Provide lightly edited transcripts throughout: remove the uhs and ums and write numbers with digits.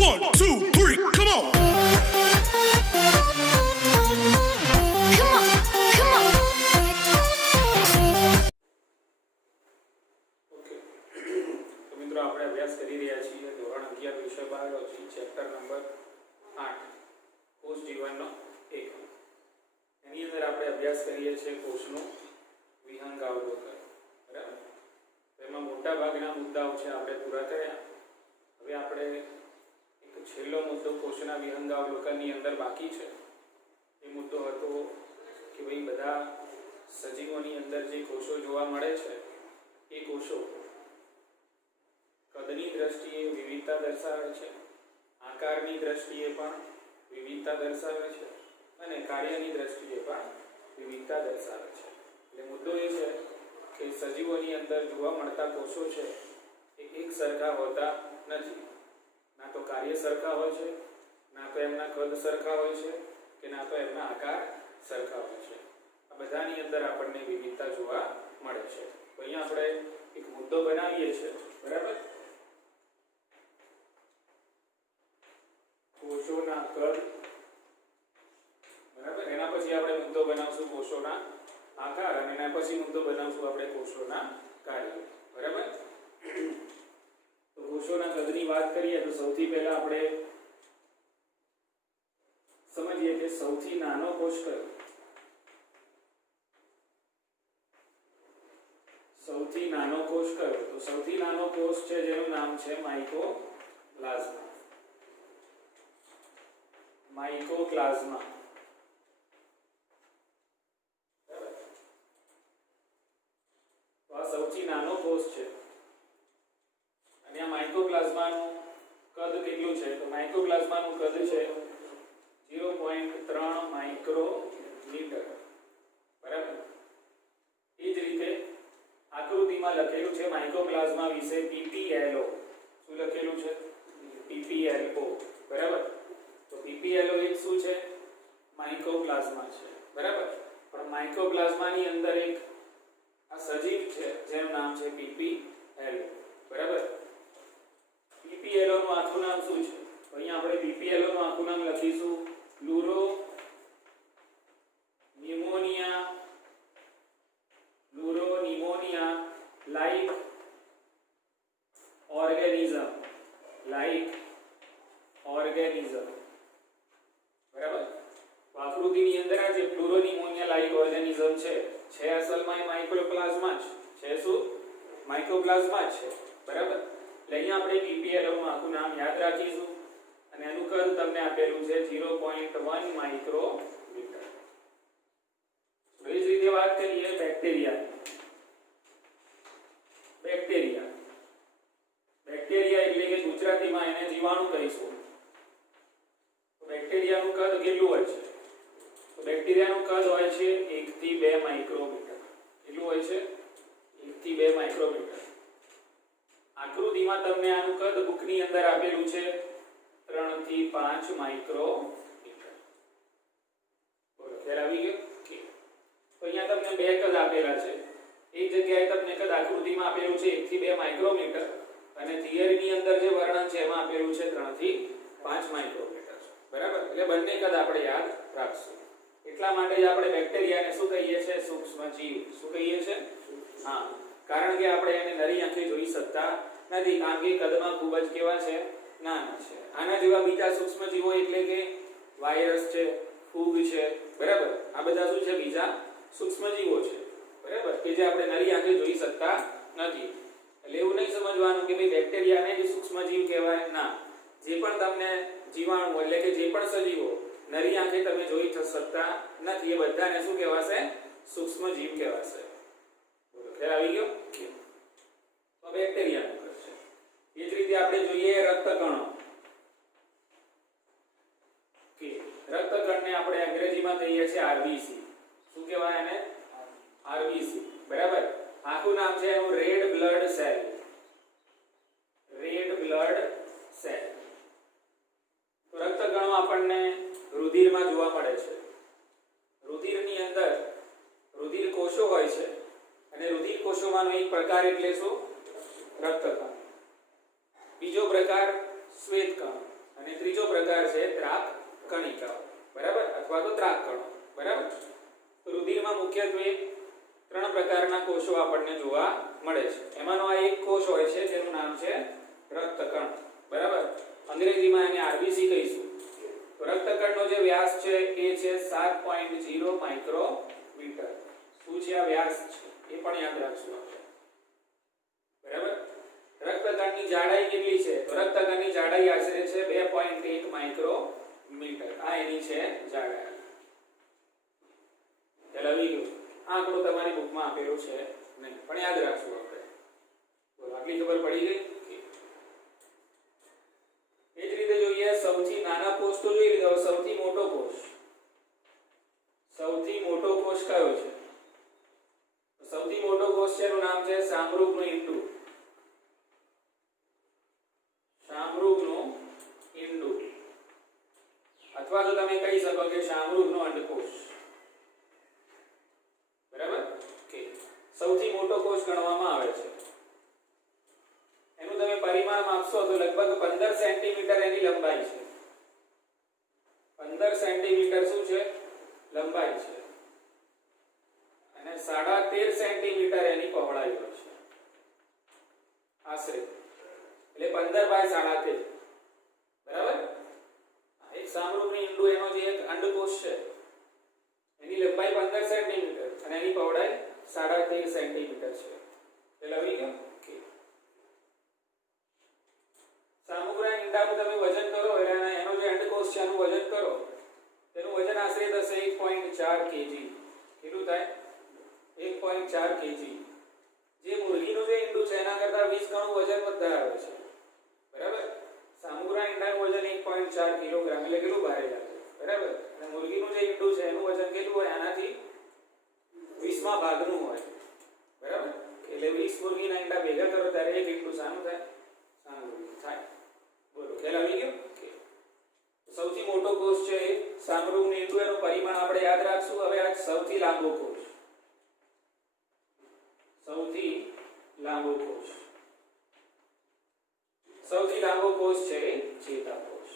1, 2, 3, come on. Come on, come on. Okay તો મિત્રો આપણે અભ્યાસ કરી રહ્યા છીએ ધોરણ 11 વિષય બાયોલોજી ચેપ્ટર નંબર 8 કોષ જીવનનો એકમ. એની અંદર આપણે અભ્યાસ કરીએ છીએ કોષનું વિહંગાવલોકન. બરાબર, તેમાં મોટા ભાગના મુદ્દાઓ છે આપણે પૂરા કર્યા. હવે આપણે એક છેલ્લો મુદ્દો કોષના વિહંગાવલોકનની અંદર બાકી છે. એ મુદ્દો હતો કે ભાઈ બધા સજીવોની અંદર જે કોષો જોવા મળે છે એ કોષો કદની દ્રષ્ટિએ વિવિધતા દર્શાવે છે, આકારની દ્રષ્ટિએ પણ વિવિધતા દર્શાવે છે અને કાર્યની દ્રષ્ટિએ પણ વિવિધતા દર્શાવે છે. એટલે મુદ્દો એ છે કે સજીવોની અંદર જોવા મળતા કોષો છે એ એક સરખા હોતા નથી. ના તો કાર્ય સરખા હોય છે, ના તો એમના કદ સરખા હોય છે, કે ના તો એમના આકાર સરખા હોય છે. આ બધાની અંદર આપણને વિવિધતા જોવા મળે છે. તો અહીંયા આપણે એક મુદ્દો બનાવીએ છીએ. બરાબર, કોષોના કદ. બરાબર, એના પછી આપણે મુદ્દો બનાવશું કોષોના આકાર અને એના પછી મુદ્દો બનાવશું આપણે કોષોના કાર્ય. બરાબર, તો કોષોના કદની વાત કરીએ તો સૌથી પહેલા આપણે સમજીએ કે સૌથી નાનો કોષ કયો. સૌથી નાનો કોષ કયો? તો સૌથી નાનો કોષ છે જેનું નામ છે માઇકોપ્લાઝ્મા. માઇકોપ્લાઝ્મા. તો આ સૌથી નાનો કોષ છે અને આ માઇકોપ્લાઝ્માનું કદ કેટલું છે? તો માઇકોપ્લાઝ્માનું કદ છે 0.3 માઇક્રોમીટર. બરાબર, એ જ રીતે આકૃતિમાં લખેલું છે માઇકોપ્લાઝ્મા વિશે PPLO. શું લખેલું છે? PPLO. બરાબર, તો PPLO એક શું છે? માઇકોપ્લાઝ્મા છે. બરાબર, પણ માઇકોપ્લાઝ્માની અંદર એક આ સજીવ છે જેનું નામ છે PPLO. બરાબર, PPLO નું આખું નામ શું છે? તો અહીંયા આપણે PPLO નું આખું નામ લખીશું ન્યુરોનિમોનિયા લાઇક ઓર્ગેનિઝમ. બરાબર, આકૃતિની અંદર આ જે પ્લુરોનિમોનિયા લાઇક ઓર્ગેનિઝમ છે અસલમાં માઇક્રોપ્લાઝ્મા છે. શું? માઇક્રોપ્લાઝ્મા છે. બરાબર, એટલે અહીંયા આપણે PPLO નું આખું નામ યાદ રાખીશું અને એનું કદ તમને આપેલું છે 0.1 માઇક્રોમીટર. એ જ રીતે વાત કરીએ બેક્ટેરિયા. બેક્ટેરિયા એટલે કે ગુજરાતીમાં એને જીવાણુ કહીશું. તો બેક્ટેરિયાનું કદ કેટલું હોય છે? તો બેક્ટેરિયાનું કદ હોય છે 1 થી 2 માઇક્રોમીટર. કેટલું હોય છે? 1 થી 2 માઇક્રોમીટર. આકૃતિમાં તમને આનું કદ બુકની અંદર આપેલું છે 3 થી 5 માઇક્રોમીટર. બોલો, ખ્યાલ આવી ગયો? તો અહીંયા તમને બે કદ આપેલા છે. એક જગ્યાએ તમને કદ આકૃતિમાં આપેલું છે 1 થી 2 માઇક્રોમીટર અને થિયરીની અંદર જે વર્ણન છે એમાં આપેલું છે 3 થી 5 માઇક્રોમીટર. બરાબર, એટલે બંને કદ આપણે યાદ રાખશું. એટલા માટે જ આપણે બેક્ટેરિયાને શું કહીએ છીએ? સૂક્ષ્મજીવ. શું કહીએ છીએ? હા, કારણ કે આપણે એને નરી આંખે જોઈ શકતા નથી, કારણ કે કદમાં ખૂબ જ કેવા છે? નાના છે. આના જેવા બીજા સૂક્ષ્મજીવો એટલે કે વાયરસ છે, ફૂગ છે. બરાબર, આ બધા શું છે? બીજા સૂક્ષ્મજીવો છે. બરાબર, કે જે આપણે નરી આંખે જોઈ શકતા નથી. એટલે એવું નહીં સમજવાનું કે ભાઈ બેક્ટેરિયાને જ સૂક્ષ્મજીવ કહેવાય. ના, જે પણ તમને જીવાણુ એટલે કે જે પણ સજીવો નરી આંખે તમે જોઈ શકતા નથી એ બધાને શું કહેવાશે? સૂક્ષ્મજીવ કહેવાશે. બોલો, ખ્યાલ આવી ગયો? તો બેક્ટેરિયાનું કદ છે. એ જ રીતે આપણે જોઈએ રક્તકણો. કે રક્તકણને આપણે અંગ્રેજીમાં કહીએ છીએ RBC. શું કહેવાય એને? RBC. બરાબર, આખું નામ છે એનું red blood cell. Red blood cell. તો રક્તકણો આપણને રુધિરમાં જોવા મળે છે. રુધિરની અંદર રુધિર કોષો હોય છે અને રુધિર કોષોમાંનો એક પ્રકાર એટલે શું? રક્તકણ. બીજો પ્રકાર શ્વેતકણ આપણને જોવા મળે છે. એમાંનો આ એક કોષ હોય છે જેનું નામ છે રક્તકણ. બરાબર, અંગ્રેજીમાં એને આરબીસી કહીશું. તો રક્તકણનો જે વ્યાસ છે એ છે 7.0 માઇક્રોમીટર. શું છે આ વ્યાસ છે એ પણ યાદ રાખશું આપણે. બરાબર, રક્તકણની જાડાઈ કેટલી છે? તો રક્તકણની જાડાઈ આશરે છે 2.1 માઇક્રોમીટર. આ એની છે જાડાઈ. ચાલ આવી ગયું. આ આંકડો તમારી બુકમાં આપેલો છે નહીં, પણ યાદ રાખશું આપણે. બોલો, આટલી ખબર પડી ગઈ? એ જ રીતે જોઈએ સૌથી નાના કોષ તો જોઈ લીધો. સૌથી મોટો કોષ, સૌથી મોટો કોષ કયો છે? સૌથી મોટો કોષ છે એનું નામ છે શામરૂગનું ઈંડું. શામરૂગનું ઈંડું, અથવા તો તમે કહી શકો કે શામરૂગનો અંડકોષ. બરાબર, કે સૌથી મોટો કોષ ગણવામાં આવે છે. એનું તમે પરિમાણ માપશો તો લગભગ 15 સેન્ટીમીટર એની લંબાઈ છે. 15 સેન્ટીમીટર શું છે? લંબાઈ છે. અને 13.5 સેન્ટીમીટર એની પહોળાઈ હોય છે આશરે. એટલે 15/13. બરાબર, એક શામરૂગનું ઈંડું એનો જે એક અંડકોષ છે એની લંબાઈ 15 સેન્ટીમીટર અને એની પહોળાઈ 13.5 સેન્ટીમીટર છે. એટલે આવી ગયો. શામરૂગના ઈંડાનું તમે વજન કરો એટલે એનો જે અંડકોષ છે એનું વજન કરો, તેનું વજન આશરે થશે 1.4 kg. કેટલું થાય? 1.4 kg. જે મુરગીનું જે ઈંડું છે એના કરતા 20 ગણું વજન વધારે છે. બરાબર, શામરૂગના ઈંડાનું વજન 1.4 કિલોગ્રામ એટલે કેટલું ભારે લાગે. બરાબર, અને મુરગીનું જે ઈંડું છે એનું વજન કેટલું હોય? આનાથી 20માં ભાગનું હોય. બરાબર, એટલે 20 મુરગીના ઈંડા ભેગા કરો ત્યારે એક ઈંડું શાનું થાય? શામરૂગનું થાય. બોલો, ખ્યાલ આવી ગયો? સૌથી મોટો કોષ છે એ શામરૂગનું ઈંડું. એનું પરિમાણ આપણે યાદ રાખશું. હવે આ સૌથી લાંબો કોષ, સૌથી લાંબો કોષ, સૌથી લાંબો કોષ છે એ ચેતાકોષ.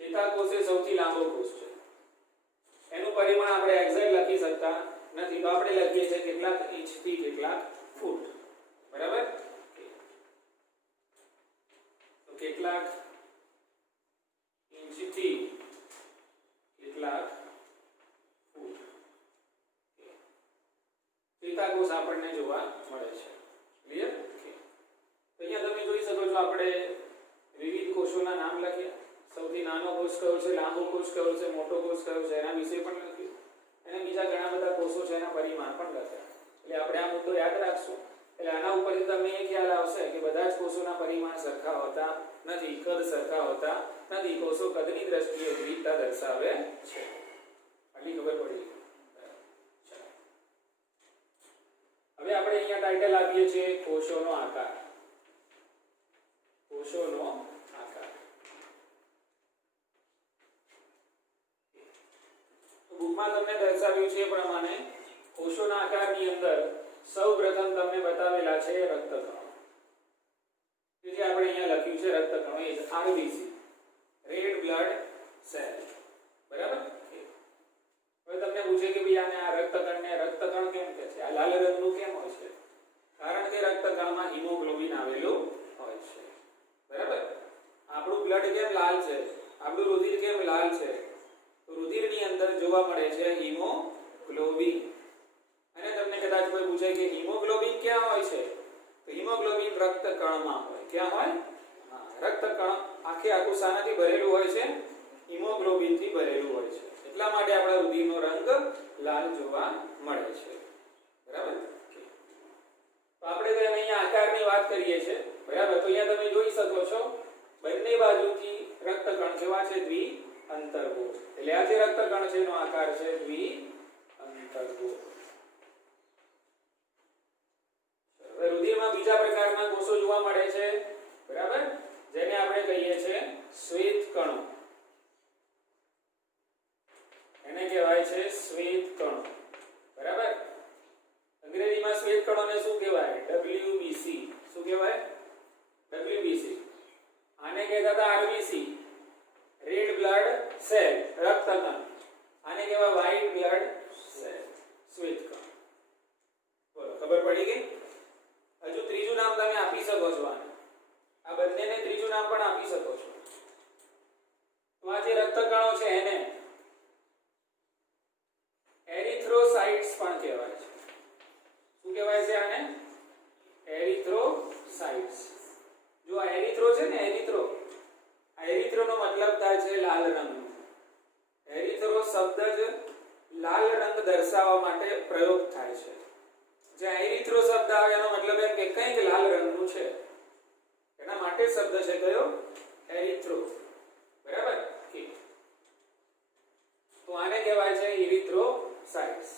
ચેતાકોષ એ સૌથી લાંબો કોષ છે. એનું પરિમાણ આપણે એક્ઝેક્ટ લખી શકતા નથી, તો આપણે લખીએ છીએ કેટલાક ઇંચથી કેટલાક ફૂટ. બરાબર, તો કેટલાક ઇંચથી કેટલાક ફૂટ ચેતાકોષ આપણને જોવા મળે છે. ક્લિયર? અહીંયા તમે જોઈ શકો છો આપણે વિવિધ કોષોના નામ લખ્યા. સૌથી નાનો કોષ કયો છે, લાંબો કોષ કયો છે, મોટો કોષ કયો છે એના વિશે પણ લખ્યું. અને બીજા ઘણા બધા કોષો છે એના પરિમાણ પણ લખ્યા. એટલે આપણે આ મુદ્દો યાદ રાખશું. એટલે આના ઉપરથી તમને એ ખ્યાલ આવશે કે બધા જ કોષોના પરિમાણ સરખા હોતા નથી, કદ સરખા હોતા નથી. કોષો કદની દ્રષ્ટિએ વિવિધતા દર્શાવે છે. આટલી ખબર પડી. હવે આપણે અહીંયા ટાઇટલ આપીએ છીએ કોષોનો આકાર. કોષોનો આકાર. બુકમાં તમને દર્શાવ્યું છે એ પ્રમાણે કોષોના આકારની અંદર સૌપ્રથમ તમને બતાવેલા છે રક્તકણો. જે આપણે અહીંયા લખ્યું છે રક્તકણો એ આરબીસી, રેડ બ્લડ સેલ. બરાબર, હવે તમને પૂછે કે ભાઈ આને આ રક્તકણને રક્તકણ કેમ કહે છે? આ લાલ રંગનું કેમ હોય છે? કારણ કે રક્તકણમાં હિમોગ્લોબિન આવેલું હોય છે. બરાબર, આપણું બ્લડ કેમ લાલ છે? આપણું રુધિર કેમ લાલ છે? તો રુધિરની અંદર જોવા મળે છે હિમોગ્લોબિન. અને તમને કદાચ કોઈ પૂછે કે હિમોગ્લોબિન ક્યાં હોય છે? તો હિમોગ્લોબિન રક્તકણમાં હોય. ક્યાં હોય? હા, રક્તકણ આખું શાનાથી ભરેલું હોય છે? હિમોગ્લોબિનથી ભરેલું હોય છે. એટલા માટે આપણા રુધિરનો રંગ લાલ જોવા મળે છે. બરાબર, તો આપણે તો અહીંયા આકારની વાત કરીએ છીએ. બરાબર, તો અહીંયા તમે જોઈ શકો છો બંને બાજુથી રક્તકણ કેવા છે? દ્વિઅંતરગોળ. એટલે આ જે રક્તકણ છે એનો આકાર છે દ્વિઅંતરગોળ. હવે રુધિરમાં બીજા પ્રકારના કોષો જોવા મળે છે. બરાબર, જેને આપણે કહીએ છીએ શ્વેત કણો. એને કહેવાય છે શ્વેત કણો. બરાબર, અંગ્રેજીમાં શ્વેત કણોને શું કહેવાય? WBC. શું કહેવાય? WBC. આને કહેતા હતા RBC, રેડ બ્લડ સેલ, રક્તકણ. આને કહેવાય વ્હાઇટ બ્લડ સેલ, શ્વેત કણ. બંનેને ત્રીજું નામ પણ આપી શકો છો. તો આ જે રક્તકણો છે એને એરિથ્રોસાઇટ્સ પણ કહેવાય છે. શું કહેવાય છે આને? એરિથ્રોસાઇટ્સ. જો આ એરિથ્રો છે ને, એરિથ્રો નો મતલબ થાય છે લાલ રંગ. એરિથ્રો શબ્દ જ લાલ રંગ દર્શાવવા માટે પ્રયોગ થાય છે. જે એરિથ્રો શબ્દ આવે એનો મતલબ એમ કે કંઈક લાલ રંગનું છે, એના માટે શબ્દ છે કયો? એરિથ્રો. બરાબર? તો આને કહેવાય છે એરિથ્રોસાઇટ્સ.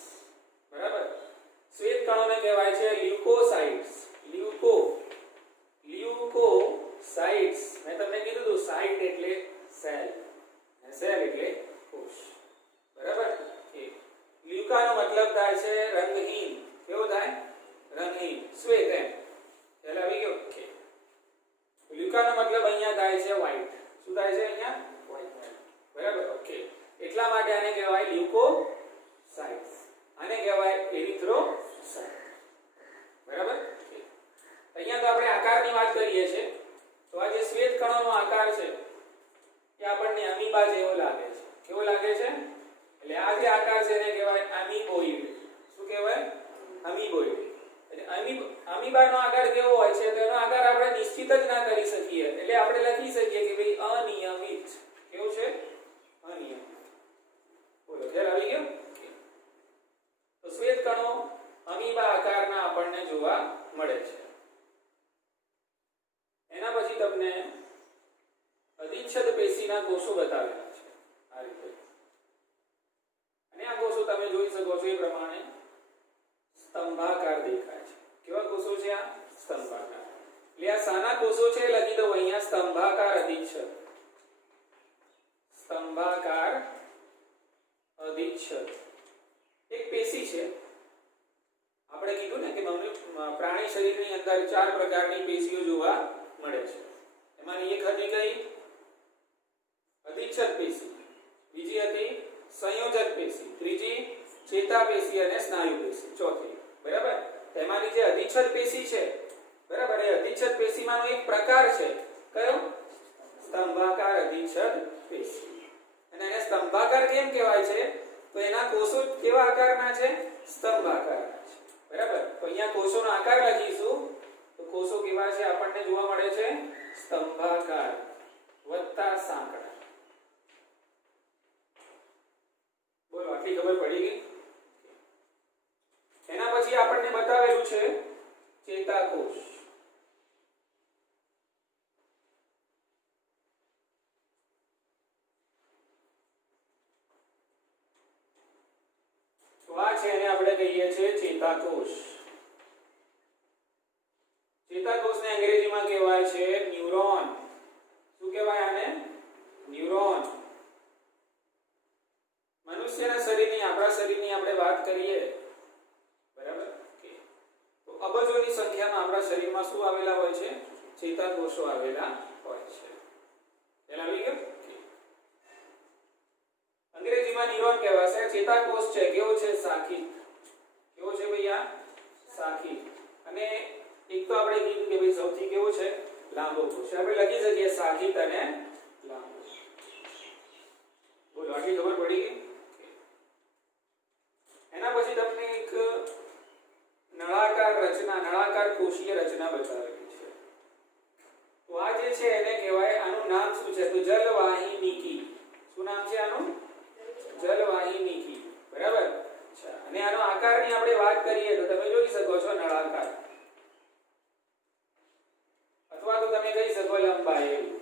બરાબર? શ્વેત કણોને કહેવાય છે લ્યુકોસાઇટ્સ. લ્યુકોસાઇટ્સ. મેં તમને કીધું હતું સાઇટ એટલે સેલ, સેલ એટલે કોષ. બરાબર? લ્યુકાનો મતલબ થાય છે રંગહીન. કેવો થાય? રંગહીન. શ્વેત એમ ખ્યાલ આવી ગયો? લ્યુકાનો મતલબ અહીંયા થાય છે વ્હાઈટ. શું થાય છે અહીંયા? વ્હાઈટ. બરાબર? ઓકે. એટલા માટે આને કહેવાય લ્યુકોસાઇટ્સ. આને કહેવાય એરિથ્રોસાઇટ. બરાબર? અહીંયા તો આપણે આકારની વાત કરીએ છીએ. તો આ જે શ્વેત કણોનો આકાર છે એ આપણને અમીબા જેવો લાગે છે. કેવો લાગે છે? એટલે આ જે આકાર છે એને કહેવાય અમીબોઇડ. શું કહેવાય? અમીબોઇડ. એટલે અમીબાનો આકાર કેવો હોય છે તો એનો આકાર આપણે નિશ્ચિત જ ના કરી શકીએ. એટલે આપણે લખી શકીએ કે ભાઈ અનિયમિત. કેવું છે? અનિયમિત. બોલો, ખ્યાલ આવી ગયો? તો શ્વેત કણો અમીબા આકારના આપણને જોવા મળે છે. એના પછી તમને અધિચ્છદ પેશીના કોષો બતાવેલા છે આ રીતે. અને આ કોષો તમે જોઈ શકો છો એ પ્રમાણે સ્તંભાકાર દેખાય છે. કેવા કોષો છે આ? સ્તંભાકાર. એટલે આ સાના કોષો છે લખી દઉં અહીંયા, સ્તંભાકાર અધિચ્છદ. સ્તંભાકાર અધિચ્છદ એક પેશી છે. આપણે કીધું ને કે પ્રાણી શરીરની અંદર 4 પ્રકારની પેશીઓ જોવા મળે છે. એમાંની એક હતી કઈ? અધિચ્છદ પેશી. બીજી હતી સંયોજક પેશી. ત્રીજી ચેતાપેશી અને સ્નાયુ પેશી. ચોથી. બરાબર? તેમાંની જે અધિચ્છદ પેશી છે, બરાબર, એ અધિચ્છદ પેશીમાંનો એક પ્રકાર છે કયો? સ્તંભાકાર અધિચ્છદ પેશી. અને એને સ્તંભાકાર કેમ કહેવાય છે? તો એના કોષો કેવા આકારના છે? સ્તંભાકારના છે. બરાબર? તો અહીંયા કોષોનો આકાર લખીશું તો કોષો કેવા છે આપણને જોવા મળે છે? સ્તંભાકાર વત્તા સાંકડા. બોલો, આટલી ખબર પડી ગઈ? એના પછી આપણને બતાવેલું છે ચેતાકોષ. તો આ છે એને આપણે કહીએ છીએ ચેતાકોષ. ચેતાકોષને અંગ્રેજીમાં કહેવાય છે ન્યુરોન. શું કહેવાય આને? ન્યુરોન. મનુષ્યના શરીરની, આપણા શરીરની આપણે વાત કરીએ, બરાબર, તો અબજોની સંખ્યામાં આપણા શરીરમાં શું આવેલા હોય છે? ચેતાકોષો આવેલા હોય છે. ખ્યાલ આવી ગયો? અંગ્રેજીમાં ન્યુરોન કહેવાય છે. ચેતાકોષ છે કેવો છે? શાખિત. કેવો છે ભૈયા? શાખિત. અને એક તો આપણે કીધું કે ભાઈ સૌથી કેવો છે? લાંબો કોષ. આપણે લખી શકીએ શાખિત અને લાંબો. બોલો, આટલી ખબર પડી ગઈ? એના પછી તમને એક નળાકાર રચના, નળાકાર કોષીય રચના બતાવેલી છે. તો આ જે છે એને કહેવાય, આનું નામ શું છે? તો જલવાહિનીકી. શું નામ છે આનું? જલવાહિનીકી. બરાબર? અચ્છા. અને આનો આકારની આપણે વાત કરીએ તો તમે જોઈ શકો છો નળાકાર, અથવા તો તમે કહી શકો લંબાયેલું.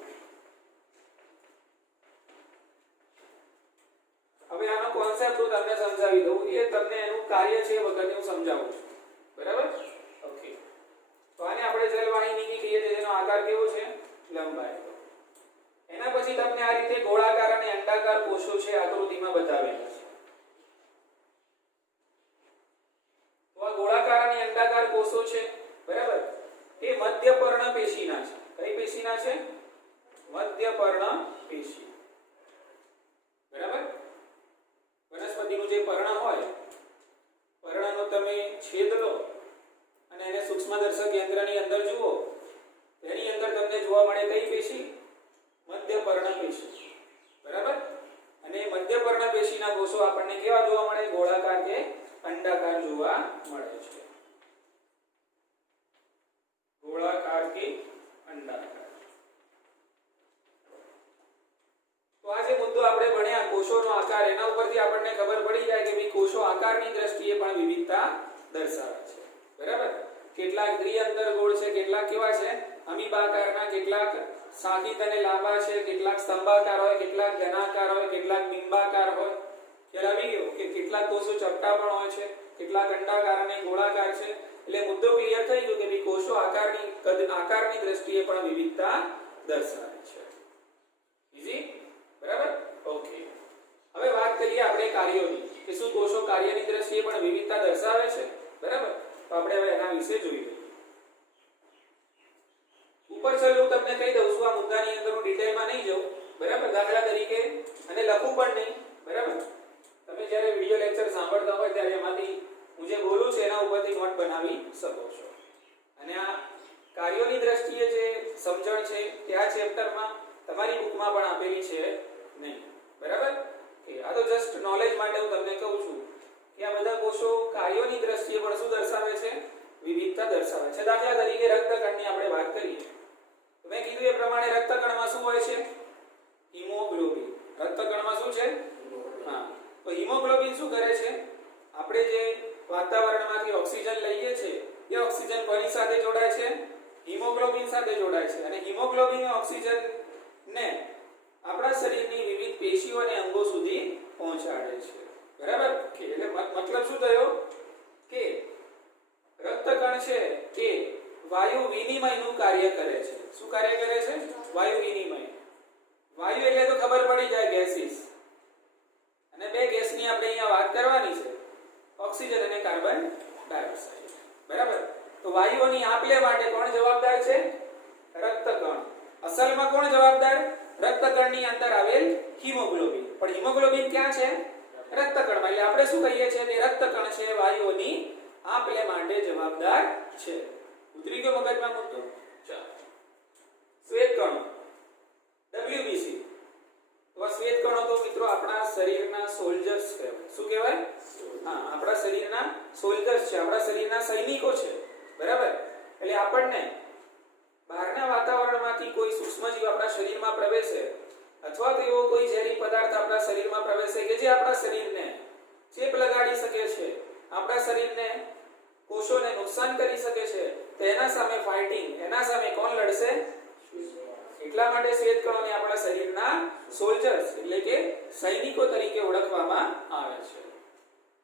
હવે આનો કોન્સેપ્ટ હું તમને સમજાવી દઉં. એ તમને એનું કાર્ય છે એ વખતે હું સમજાવું છું. બરાબર? ઓકે. તો આને આપણે જલવાહિનીકી કહીએ છીએ. જેનો આકાર કેવો છે? લંબાયેલો. એના પછી તમને આ રીતે ગોળાકાર અને અંડાકાર કોષો છે આકૃતિમાં બતાવેલા છે. તો આ ગોળાકાર અને અંડાકાર કોષો છે, બરાબર, એ મધ્યપર્ણ પેશીના છે. કઈ પેશીના છે? મધ્યપર્ણ પેશી. બરાબર? વનસ્પતિનું જે પર્ણ હોય, પર્ણનો તમે છેદ લો અને એને સૂક્ષ્મદર્શક યંત્રની અંદર જુઓ, એની અંદર તમને જોવા મળે કોષો આપણને કેવા જોવા મળે? ગોળાકાર કે અંડાકાર જોવા મળે છે. ગોળાકાર કે અંડાકાર. તો આ જે મુદ્દો આપણે ભણ્યા કોષોનો આકાર, એના ઉપરથી આપણને ખબર પડી જાય કે ભાઈ કોષો આકારની દ્રષ્ટિએ પણ વિવિધતા દર્શાવે છે. બરાબર? કેટલાક દ્વિઅંતર ગોળ છે, કેટલાક કેવા છે? અમીબાકારના, કેટલાક સાંકિત અને લાંબા છે, કેટલાક સ્તંભાકાર હોય, કેટલાક ઘનાકાર હોય, કેટલાક બિંબાકાર હોય. ખ્યાલ આવી ગયો કે કેટલાક કોષો ચપટા પણ હોય છે, કેટલાક અંડાકાર અને ગોળાકાર છે. એટલે મુદ્દો ક્લિયર થઈ ગયો કે ભાઈ કોષો આકારની દ્રષ્ટિએ પણ વિવિધતા દર્શાવે છે. ઈઝી? બરાબર? ઓકે. હવે વાત કરીએ આપણે કાર્યોની, કે શું કોષો કાર્યની દ્રષ્ટિએ પણ વિવિધતા દર્શાવે છે? બરાબર? તો આપણે હવે એના વિશે જોઈ લઈએ. ઉપર ચલો હું તમને કહી દઉં છું, આ મુદ્દાની અંદર હું ડિટેલમાં નહીં જાઉં. બરાબર? દાખલા તરીકે અને લખું પણ નહીં. બરાબર? તમે જ્યારે વિડિયો લેક્ચર સાંભળતા હોય ત્યારે એમાંથી હું જે બોલું છું એના ઉપરથી નોટ બનાવી શકો છો. અને આ કાર્યોની દ્રષ્ટિએ જે સમજણ છે તે આ ચેપ્ટરમાં તમારી બુકમાં પણ આપેલી છે નહીં. બરાબર? કે આ તો જસ્ટ નોલેજ માટે હું તમને કહું છું કે આ બધા કોષો કાર્યોની દ્રષ્ટિએ પણ શું દર્શાવે છે? વિવિધતા દર્શાવે છે. દાખલા તરીકે રક્તકણની આપણે વાત કરીએ તો મેં કીધું એ પ્રમાણે રક્તકણમાં શું હોય છે? હિમોગ્લોબિન. રક્તકણમાં શું છે? હા. તો હિમોગ્લોબિન શું કરે છે? આપણે જે વાતાવરણમાંથી ઓક્સિજન લઈએ છીએ એ ઓક્સિજન કોની સાથે જોડાય છે? હિમોગ્લોબિન સાથે જોડાય છે. અને હિમોગ્લોબિન ઓક્સિજન ને આપણા શરીરની વિવિધ પેશીઓ અને અંગો સુધી પહોંચાડે છે. બરાબર? કે એટલે મતલબ શું થયો કે રક્તકણ છે તે વાયુ વિનિમયનું કાર્ય કરે છે. શું કાર્ય કરે છે? વાયુ વિનિમય. વાયુ એટલે તો ખબર પડી જાય ગેસીસ. અને બે ગેસની આપણે અહીંયા વાત કરવાની છે, ઓક્સિજન અને કાર્બન ડાયોક્સાઇડ. બરાબર? તો વાયુઓની આપ-લે માટે કોણ જવાબદાર છે? રક્તકણ. અસલમાં કોણ જવાબદાર? રક્તકણની અંદર આવેલ હિમોગ્લોબિન. પણ હિમોગ્લોબિન ક્યાં છે? રક્તકણમાં. એટલે આપણે શું કહીએ છીએ? તે રક્તકણ છે વાયુઓની આપ-લે માટે જવાબદાર છે. ઉતરી ગયો મગજમાં મુદ્દો? ચાલો. શ્વેતકણો, WBC. તો શ્વેતકણો તો મિત્રો આપણા શરીરના સોલ્જર્સ કહેવાય. શું કહેવાય? હા, આપણા શરીરના સોલ્જર્સ છે, આપણા શરીરના સૈનિકો છે. બરાબર? એટલે આપણને બહારના વાતાવરણમાંથી કોઈ સૂક્ષ્મજીવ આપણા શરીરમાં પ્રવેશે અથવા તો એવો કોઈ ઝેરી પદાર્થ આપણા શરીરમાં પ્રવેશે કે જે આપણા શરીરને ચેપ લગાડી શકે છે, આપણા શરીરને કોષોને નુકસાન કરી શકે છે, તેના સામે ફાઇટિંગ, એના સામે કોણ લડશે? એટલા માટે શ્વેતકણોને આપણા શરીરના સોલ્જર્સ એટલે કે સૈનિકો તરીકે ઓળખવામાં આવે છે.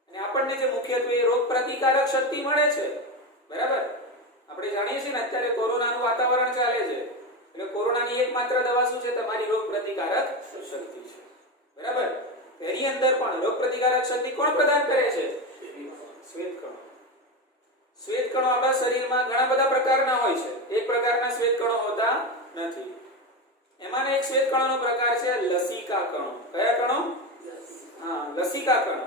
અને આપણને જે મુખ્યત્વે રોગ પ્રતિકારક શક્તિ મળે છે. બરાબર? આપણે જાણીએ છીએ ને અત્યારે કોરોનાનું વાતાવરણ ચાલે છે. એટલે કોરોનાની એકમાત્ર દવા શું છે? તમારી રોગ પ્રતિકારક શક્તિ છે. બરાબર? એની અંદર પણ રોગ પ્રતિકારક શક્તિ કોણ પ્રદાન કરે છે? શ્વેતકણો. શ્વેતકણો આપણા શરીરમાં ઘણા બધા પ્રકારના હોય છે. એક પ્રકારના શ્વેતકણો હોતા નથી. એમાંનો એક શ્વેતકણોનો પ્રકાર છે લસિકા કણો. કયા કણો? હા, લસિકા કણો.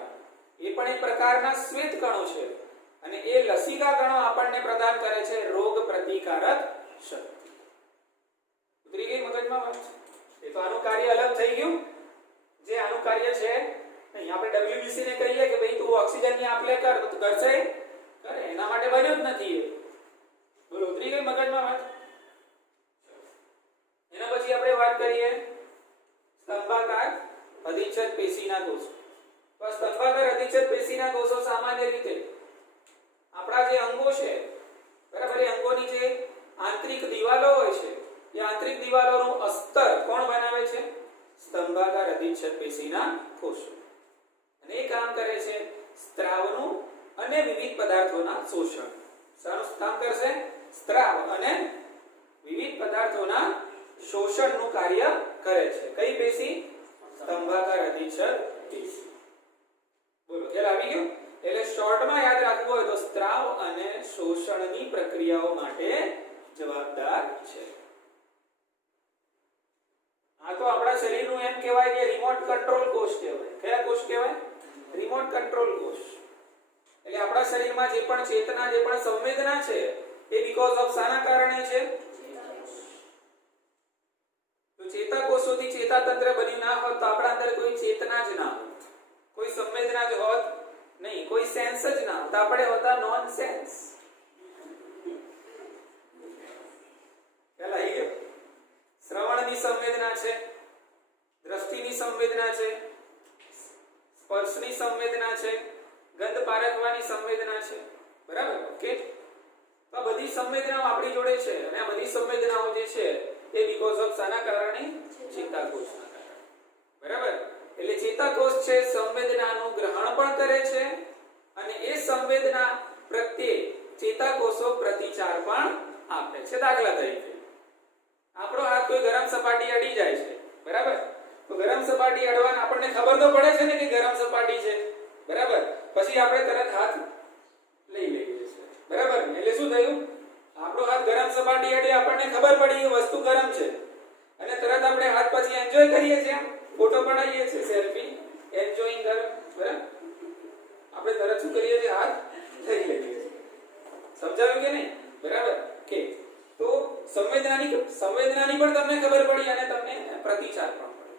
એ પણ એક પ્રકારના શ્વેતકણો છે. અને એ લસિકા કણો આપણને પ્રદાન કરે છે રોગ પ્રતિકારક શક્તિ. ઉતરી ગઈ મગજમાં વાત? એ તો આનું કાર્ય અલગ થઈ ગયું. જે આનું કાર્ય છે અહીં આપણે WBC ને કહીએ કે ભાઈ તું ઓક્સિજનની આપ-લે કર, તો કરશે? કરે. એના માટે બન્યો જ નથી એ. બોલો, ઉતરી ગઈ મગજમાં વાત? એના પછી આપણે વાત કરીએ સ્તંભાકાર અધિચ્છદ પેશીના કોષો. તો સ્તંભાકાર અધિચ્છદ પેશીના કોષો સામાન્ય રીતે આપણા જે અંગો છે, બરાબર, એ અંગોની જે આંતરિક દિવાલો હોય છે, એ આંતરિક દિવાલોનું અસ્તર કોણ બનાવે છે? સ્તંભાકાર અધિચ્છદ પેશીના કોષો. અને એ કામ કરે છે સ્ત્રાવનું અને વિવિધ પદાર્થોના શોષણ. શાનું કામ કરશે? સ્ત્રાવ અને વિવિધ પદાર્થોના શોષણનું કાર્ય કરે છે. કઈ પેશી? સ્તંભાકાર અધિચ્છદ પેશી. બોલો, ખ્યાલ આવી ગયો? એટલે શોર્ટમાં યાદ રાખવું હોય તો સ્ત્રાવ અને શોષણની પ્રક્રિયાઓ માટે જવાબદાર છે. આ તો આપણા શરીરનું એમ કહેવાય કે રિમોટ કંટ્રોલ કોષ કહેવાય. કયા કોષ કહેવાય? રિમોટ કંટ્રોલ કોષ. એટલે આપણા શરીરમાં જે પણ ચેતના, જે પણ સંવેદના છે એ બીકોઝ ઓફ શાના કારણે છે? તો ચેતાકોષોથી ચેતાતંત્ર બની ના હોત તો આપણા અંદર કોઈ ચેતના જ ના હોત, કોઈ સંવેદના જ હોત નહીં, કોઈ સેન્સ જ ના હોત, આપણે હોતા નોન સેન્સ. ખ્યાલ આવી ગયો? શ્રવણની સંવેદના છે, દ્રષ્ટિની સંવેદના છે, સ્પર્શની સંવેદના છે, ગંધ પારખવાની સંવેદના છે. બરાબર? ઓકે. તો આ બધી સંવેદનાઓ આપણી જોડે છે અને આ બધી સંવેદનાઓ જે છે એ બીકોઝ ઓફ શાના કારણે? ચેતાકોષના કારણે. બરાબર? એટલે ચેતાકોષ છે સંવેદનાનું ગ્રહણ પણ કરે છે અને એ સંવેદના પ્રત્યે ચેતાકોષો પ્રતિચાર પણ આપે છે. દાખલા તરીકે આપણો હાથ કોઈ ગરમ સપાટી અડી જાય છે. બરાબર? તો ગરમ સપાટી અડવાને આપણને ખબર તો પડે છે ને કે ગરમ સપાટી છે. બરાબર? પછી આપણે તરત હાથ લઈ લઈએ છીએ. બરાબર? એટલે શું થયું? આપણો હાથ ગરમ સપાટી અડે, આપણને ખબર પડી એ વસ્તુ ગરમ છે અને તરત આપણે હાથ પછી એન્જોય કરીએ છીએ, ફોટો પડાવીએ છીએ, સેલ્ફી એન્જોયિંગ ગરમ. બરાબર? આપણે તરત શું કરીએ છીએ? હાથ લઈ લઈએ છીએ. સમજાયું કે નહીં? બરાબર? કે તો સંવેદનાની પણ તમને ખબર પડી અને તમને પ્રતિચાર પણ પડ્યો.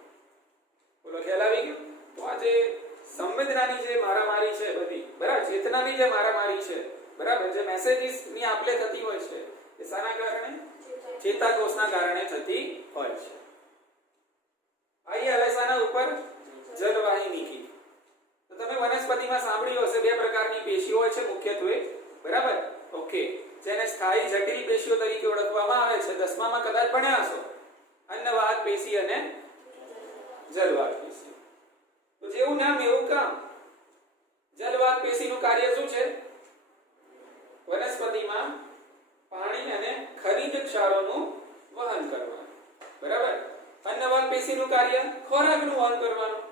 બોલો, ખ્યાલ આવી ગયો? તો આ જે સંવેદનાની જે મારામારી છે બધી, બરાબર, ચેતનાની જે મારામારી છે, બરાબર, જે મેસેજીસ ની આપલે થતી હોય છે એ શાના કારણે? ચેતાકોષના કારણે થતી હોય છે. આઈએ હવે શાના ઉપર? જલવાહિની. તો તમે વનસ્પતિમાં સાંભળ્યું હશે બે પ્રકારની પેશીઓ હોય છે મુખ્યત્વે. બરાબર? ઓકે. જેને સ્થાયી જટિલ પેશીઓ તરીકે ઓળખવામાં આવે છે. 10મા માં કદાચ ભણ્યા હશો. અન્નવાહક પેશી અને જલવાહક પેશી. તો જેવું નામ એવું કામ. જલવાહક પેશીનું કાર્ય શું છે? વનસ્પતિમાં પાણી અને ખનિજ ક્ષારોનું વહન કરવાનું. બરાબર? અન્નવાહક પેશીનું કાર્ય ખોરાકનું વહન કરવાનું.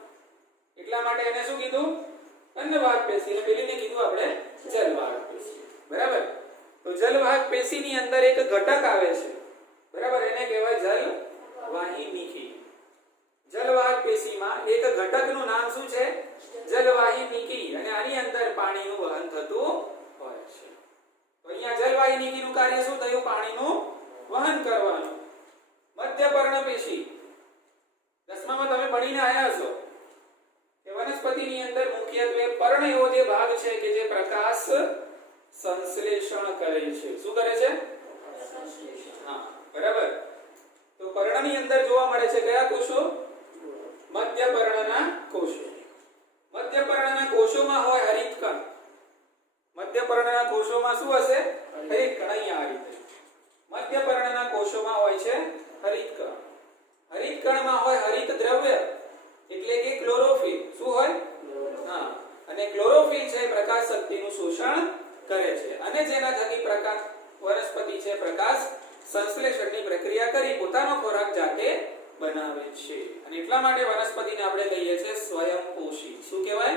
એટલા માટે એને શું કીધું? અન્નવાહક પેશી. અને પેલીને કીધું આપણે જલવાહક પેશી. બરાબર? તો જલવાહક પેશીની અંદર એક ઘટક આવે છે. બરાબર? એને કહેવાય જલવાહિની. જલવાહક પેશીમાં એક ઘટકનું નામ શું છે? જલવાહિની. અને આની અંદર પાણીનું વહન થતું હોય છે. તો અહીંયા જલવાહિનીનું કાર્ય શું થયું? પાણીનું વહન કરવાનું. મધ્યપર્ણ પેશી 10મા માં તમે ભણીને આયા હશો કે વનસ્પતિની અંદર મુખ્યત્વે પર્ણ એવો જે ભાગ છે કે જે પ્રકાશ સંશ્લેષણ કરે છે. શું કરે છે? હા, બરાબર. તો પર્ણની અંદર જોવા મળે છે કયા કોષો? મધ્યપર્ણના કોષો. મધ્યપર્ણના કોષોમાં હોય હરિતકણ. મધ્યપર્ણના કોષોમાં શું હશે? હરિતકણ. અહીંયા આ રીતે મધ્યપર્ણના કોષોમાં હોય છે હરિતકણ. હરિતકણમાં હોય હરિત દ્રવ્ય એટલે કે ક્લોરોફિલ. શું હોય? હા. અને ક્લોરોફિલ છે પ્રકાશ શક્તિનું શોષણ કરે છે અને જેના થકી પ્રકાશ વનસ્પતિ છે પ્રકાશ સંશ્લેષણની પ્રક્રિયા કરી પોતાનો ખોરાક જાતે બનાવે છે. અને એટલા માટે વનસ્પતિને આપણે કહીએ છીએ સ્વયંપોષી. શું કહેવાય?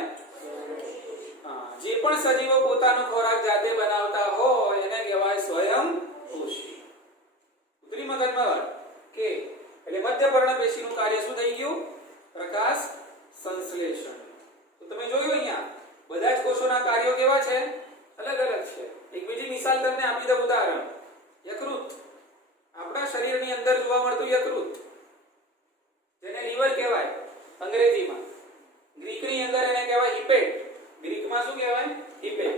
હા. જે પણ સજીવો પોતાનો ખોરાક જાતે બનાવતા હોય એને કહેવાય સ્વયંપોષી. ઉતરી મગજમાં કે એટલે મધ્યપર્ણ પેશીનું કાર્ય શું થઈ ગયું? પ્રકાશ સંશ્લેષણ. તો તમે જોયું અહીંયા બધા જ કોષોના કાર્યો કેવા છે? અલગ અલગ છે. એક બીજી મિસાલ તમને આપી દઉં, ઉદાહરણ. યકૃત. આપણા શરીરની અંદર જોવા મળતું યકૃત જેને લીવર કહેવાય અંગ્રેજીમાં. ગ્રીકની અંદર એને કહેવાય હિપેટ. ગ્રીકમાં શું કહેવાય? હિપેટ.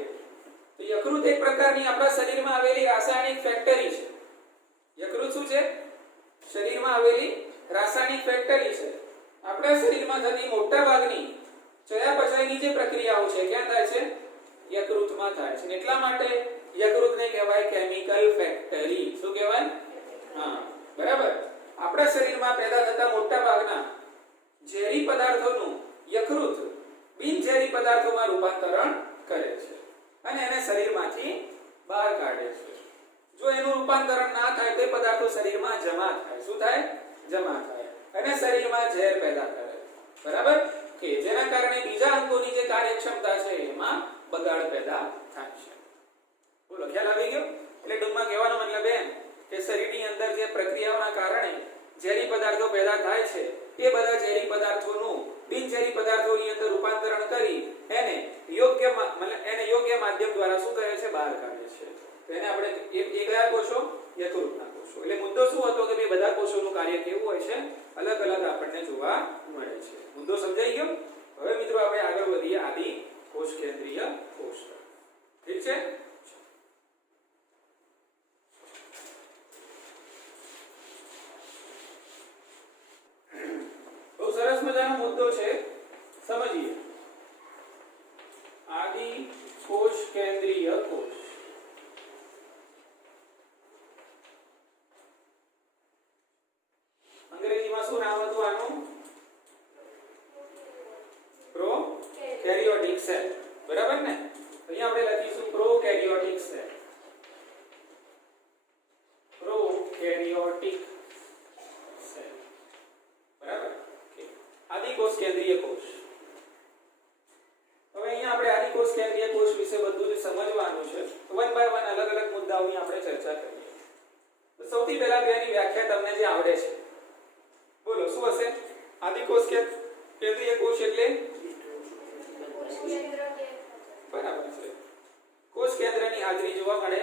તો યકૃત એક પ્રકારની આપણા શરીરમાં આવેલી રાસાયણિક ફેક્ટરી છે. યકૃત શું છે? શરીરમાં આવેલી રાસાયણિક ફેક્ટરી છે. આપણા શરીરમાં થતી મોટા ભાગની ચયાપચયની જે પ્રક્રિયાઓ છે ક્યાં થાય છે? યકૃતમાં થાય છે. એટલા માટે યકૃતને કહેવાય કેમિકલ ફેક્ટરી. શું કહેવાય? હા, બરાબર. આપણા શરીરમાં પેદા થતા મોટા ભાગના ઝેરી પદાર્થોનું યકૃત બિનઝેરી પદાર્થોમાં રૂપાંતરણ કરે છે અને એને શરીરમાંથી બહાર કાઢે છે. જો એનું રૂપાંતરણ ના થાય તો પદાર્થો શરીરમાં જમા થાય. શું થાય? જમા થાય અને શરીરમાં ઝેર પેદા કરે. બરાબર? કે જેના કારણે બીજા અંગોની જે કાર્યક્ષમતા છે એમાં બગાડ પેદા થાય છે. બોલો, ખ્યાલ આવી ગયો? એટલે ટૂંકમાં કહેવાનો મતલબ એમ કે શરીરની અંદર જે પ્રક્રિયાઓના કારણે ઝેરી પદાર્થો પેદા થાય છે એ બધા ઝેરી પદાર્થોનું બિનઝેરી પદાર્થોની અંદર રૂપાંતરણ કરી એને યોગ્ય માધ્યમ દ્વારા શું કરે છે? બહાર કાઢે છે. એને આપણે એ કયા કોષો? યકૃતના કોષો. એટલે મુદ્દો શું હતો કે બે બધા કોષોનું કાર્ય કેવું હોય છે? અલગ અલગ આપણને જોવા મળે છે. મુદ્દો સમજાઈ ગયો? હવે મિત્રો આપણે આગળ વધીએ આદિ કોષ કેન્દ્રીય કોષ. ઠીક છે. બહુ સરસ મજાનો મુદ્દો છે, સમજીએ. આદિ કોષ કેન્દ્રીય કોષ. અંગ્રેજીમાં શું નામ હતું આનું? Prokaryotic cell. બરાબર ને? અહીંયા આપણે લખીશું પ્રોકેરિયોટિક સેલ. Prokaryotic cell. બરાબર? આદિ કોષ કેન્દ્રીય કોષ. હવે અહીંયા આપણે આદિ કોષ કેન્દ્રીય કોષ વિશે બધું જ સમજવાનું છે. વન બાય વન અલગ અલગ મુદ્દાઓની આપણે ચર્ચા કરીએ. તો સૌથી પહેલા તેની વ્યાખ્યા તમને જે આવડે છે, બોલો શું હશે? આદિ કોષ કેન્દ્રીય કોષ એટલે બરાબર છે. કોષ કેન્દ્રની હાજરી જોવા મળે,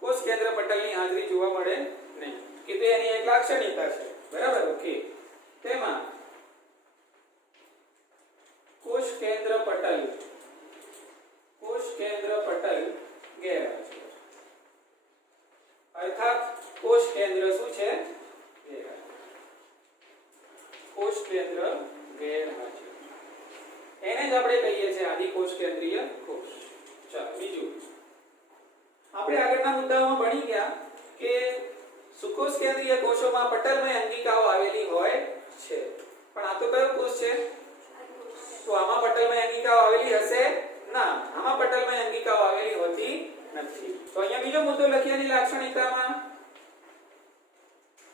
કોષ કેન્દ્ર પટલની હાજરી જોવા મળે નહીં, કે તે એની એક લાક્ષણિકતા છે. બરાબર? ઓકે. તેમાં કોષ કેન્દ્ર પટલ ગેરહાજર. અર્થાત કોષ કેન્દ્ર શું છે? ગેરહાજર. કોષ કેન્દ્ર ગેરહાજર. એને જ આપણે કહીએ છીએ આદિ કોષ કેન્દ્રીય કોષ. ચાલો બીજું આપણે આગળના મુદ્દાઓમાં ભણી ગયા કે સુકોષ કેન્દ્રીય કોષોમાં પટલમય અંગિકાઓ આવેલી હોય છે. પણ આ તો કયો કોષ છે? તો આમાં પટલમય અંગિકાઓ આવેલી હશે ના, આમાં પટલમય અંગિકાઓ આવેલી હોતી નથી. તો અહીંયા બીજો મુદ્દો લખીએ એની લાક્ષણિકતામાં.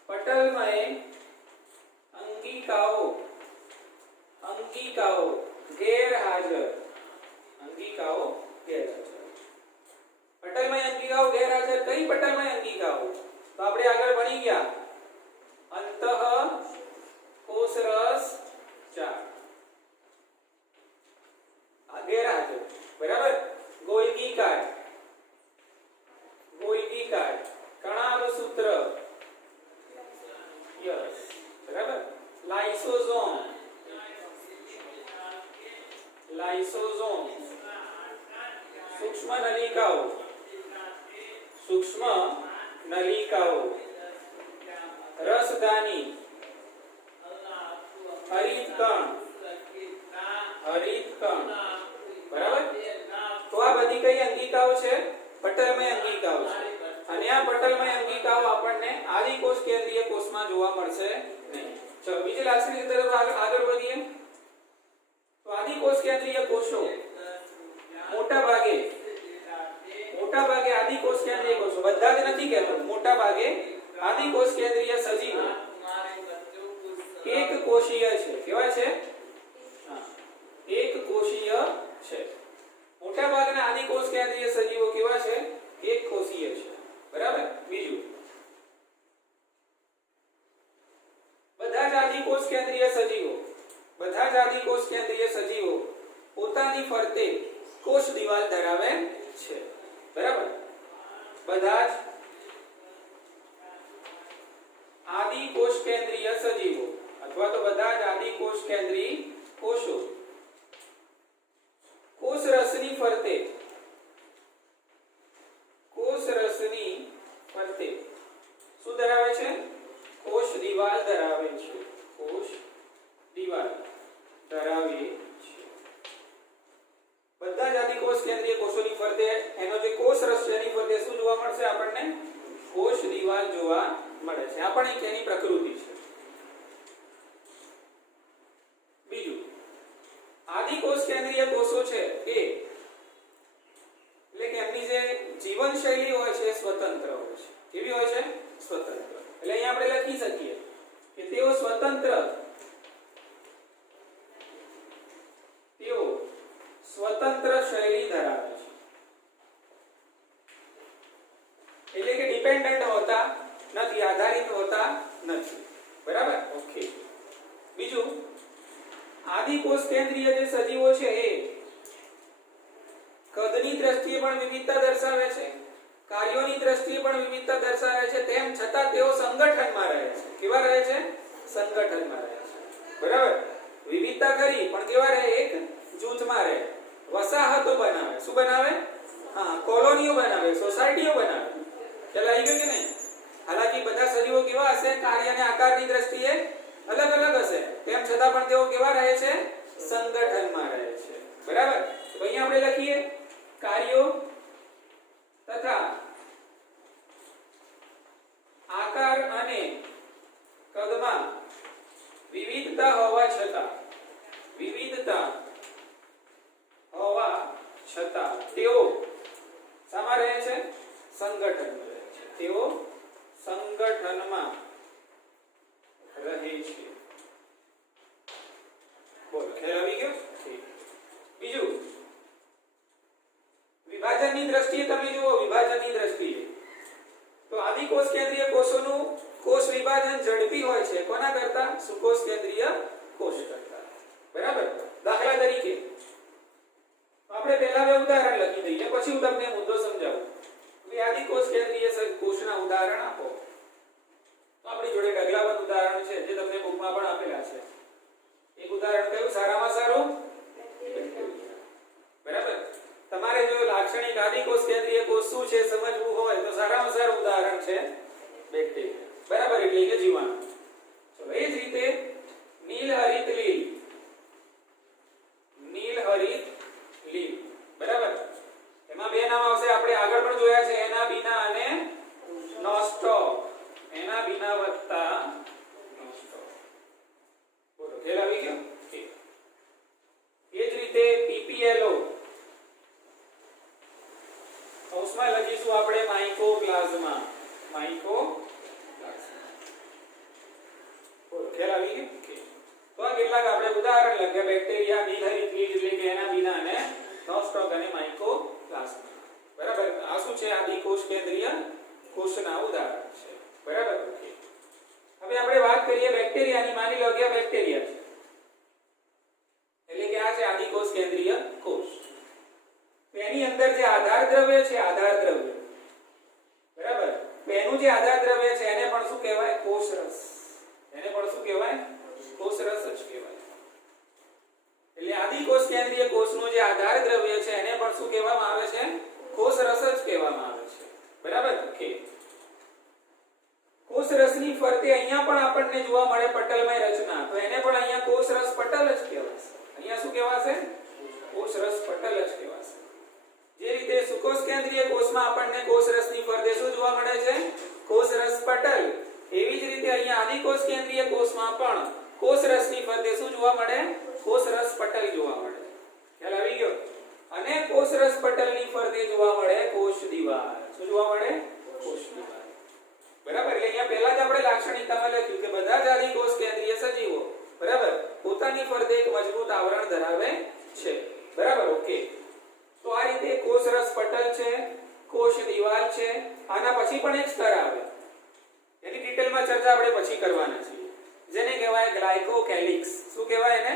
પટલમય અંગિકાઓ ગેરહાજર. પટલમય અંગિકાઓ ગેરહાજર. કઈ પટલમય અંગિકાઓ? તો આપણે આગળ ભણી ગયા અંતઃ કોષરસ ચાર ગેરહાજર. બરાબર? ગોલ્ગી કાળ, કણાભ સૂત્ર, યસ. બરાબર? લાઇસોઝોમ, સૂક્ષ્મ નલિકાઓ, રસદાની, હરિતકણ. બરાબર? તો આ બધી કઈ અંગિકાઓ છે? પટલમય અંગિકાઓ છે. અને આ પટલમય અંગિકાઓ આપણને આદિ કોષ કેન્દ્રીય કોષમાં જોવા મળશે નહીં. ચલો બીજી લાક્ષણિકતા તરફ આગળ વધીએ. તો આદિ કોષ કેન્દ્રીય કોષો મોટા ભાગે આદિ કોષ કેન્દ્રીય કોષો, બધા જ નથી કહેતો, મોટા ભાગે આદિ કોષ કેન્દ્રીય સજીવો એક કોષીય છે. કેવા છે? એક કોષીય છે. મોટા ભાગના આદિ કોષ કેન્દ્રીય સજીવો કેવા છે? એક કોષીય છે. બરાબર? બીજું બધા જ આદિ કોષ કેન્દ્રીય સજીવો પોતાની ફરતે કોષ દિવાલ ધરાવે છે. બરાબર? બધા જ આદિ કોષ કેન્દ્રીય સજીવો અથવા તો બધા જ આદિ કોષ કેન્દ્રીય કોષો કોષ રસની ફરતે શું ધરાવે છે? કોષ દિવાલ ધરાવે છે. બધા જ આદિ કોષ કેન્દ્રીય કોષોની ફરતે એનો જે કોષ રસ છે એની ફરતે શું જોવા મળશે આપણને? કોષ દિવાલ જોવા મળે છે. આ પણ એક એની પ્રકૃતિ છે. બીજું આદિ કોષ કેન્દ્રીય કોષો છે એ એટલે કે એમની જે જીવન શૈલી હોય છે સ્વતંત્ર હોય છે. કેવી હોય છે? સ્વતંત્ર. એટલે અહીંયા આપણે લખી શકીએ કે તેઓ સ્વતંત્ર શૈલી ધરાવે છે. એટલે કે ડિપેન્ડન્ટ હોતા નથી, આધારિત હોતા નથી. બરાબર? ઓકે. બીજું આદિ કોષ કેન્દ્રીય જે સજીવો છે એ કદની દ્રષ્ટિએ પણ વિવિધતા દર્શાવે છે, કાર્યોની દ્રષ્ટિએ પણ વિવિધતા દર્શાવે છે. તેમ છતાં તેઓ સંગઠનમાં રહે છે. કેવા રહે છે? સંગઠનમાં રહે છે. બરાબર? વિવિધ વિવિધતા ખરી પણ કેવા રહે એક જૂથમાં રહે વસાહતો બનાવે શું બનાવે હા કોલોનીઓ બનાવે સોસાયટીઓ બનાવે ખ્યાલ આવી ગયો કે નહીં હાલાકી બધા સજીવો કેવા હશે કાર્ય અને આકારની દ્રષ્ટિએ અલગ અલગ હશે તેમ છતાં પણ તેઓ કેવા રહે છે સંગઠનમાં રહે છે બરાબર તો અહીંયા આપણે લખીએ કાર્યો તથા આકાર અને કદમાં વિવિધતા હોવા છતાં તેઓ શામાં રહે છે સંગઠનમાં રહે છે તેઓ સંગઠનમાં રહે છે બોલો ખ્યાલ આવી ગયો બીજું વિભાજનની દ્રષ્ટિએ તમે જુઓ વિભાજનની દ્રષ્ટિએ તો આદિકોષ કેન્દ્રીય કોષોનું કોષ વિભાજન ઝડપી હોય છે કોના કરતા સુકોષ કેન્દ્રીય કોષ કરતા બરાબર દાખલા તરીકે આપણે પહેલા બે ઉદાહરણ લખી દઈએ પછી હું તમને મુદ્દો સમજાવું કે આદિકોષ કેન્દ્રીય કોષના ઉદાહરણ આપો તો આપણી જોડે ઢગલાબંધ ઉદાહરણ છે જે તમને બુકમાં પણ આપેલા છે એક ઉદાહરણ કયું સારામાં સારું બરાબર તમારે જો લાક્ષણિક આદિકોષ કેન્દ્રીય કોષ શું છે સમજવું હોય તો સારામાં સારું ઉદાહરણ છે બેક્ટેરિયા બરાબર એટલે કે જીવાણુ ચલો એ જ રીતે નીલ હરિત લીલ બરાબર એમાં બે નામ આવશે આપણે આગળ પણ જોયા છે એના બીના અને નોસ્ટોક એના બીના વત્તા નોસ્ટોક બોલો ખ્યાલ આવી ગયો એ જ રીતે પીપીએલઓ કૌંસમાં લખીશું આપણે માઇકોપ્લાઝમા બોલો ખ્યાલ આવી ગયો તો આ કેટલાક આપણે ઉદાહરણ લખ્યા બેક્ટેરિયા નીલહરિત લીલ એટલે કે એના બીના અને નોસ્ટોક અને માઇકોપ્લાઝમા બરાબર આ શું છે આદિકોષ કેન્દ્રીય કોષના ઉદાહરણ છે બરાબર હવે આપણે વાત કરીએ બેક્ટેરિયાની માની લો કે બેક્ટેરિયા છે એટલે કે આ છે આદિકોષ કેન્દ્રીય કોષ એની અંદર જે આધાર દ્રવ્ય છે બરાબર એનું જે આધાર દ્રવ્ય છે એને પણ શું કહેવાય કોષરસ એને પણ શું કહેવાય કોષરસ જ કહેવાય એટલે આદિકોષ કેન્દ્રીય કોષનું જે આધાર દ્રવ્ય છે એને પણ શું કહેવામાં આવે છે કોષરસ જ કહેવામાં આવે છે બરાબર ઓકે કોષરસની ફરતે અહીંયા પણ આપણને જોવા મળે પટલમય રચના તો એને પણ અહીંયા કોષરસ પટલ જ કહેવાશે અહીંયા શું કહેવાશે કોષરસ પટલ જ કહેવાશે જે રીતે સુકોષ કેન્દ્રીય કોષમાં આપણને કોષરસની ફરતે શું જોવા મળે છે કોષરસ પટલ એવી જ રીતે અહીંયા આદિકોષ કેન્દ્રીય કોષમાં પણ કોષરસની ફરતે શું જોવા મળે કોષરસ પટલ જોવા મળે ખ્યાલ આવી ગયો અને કોષરસ પટલની ફરતે જોવા મળે કોષ દિવાલ શું જોવા મળે કોષ દિવાલ બરાબર એટલે અહીંયા પહેલા જ આપણે લાક્ષણિકતામાં લખ્યું કે બધા જ આદિકોષ કેન્દ્રીય સજીવો બરાબર પોતાની ફરતે એક મજબૂત આવરણ ધરાવે છે બરાબર ઓકે તો આ રીતે કોષરસ પટલ છે કોષ દિવાલ છે આના પછી પણ એક સ્તર આવે એની ડિટેલમાં ચર્ચા આપણે પછી કરવાના છીએ જેને કહેવાય ગ્લાયકોકેલિક્સ શું કહેવાય એને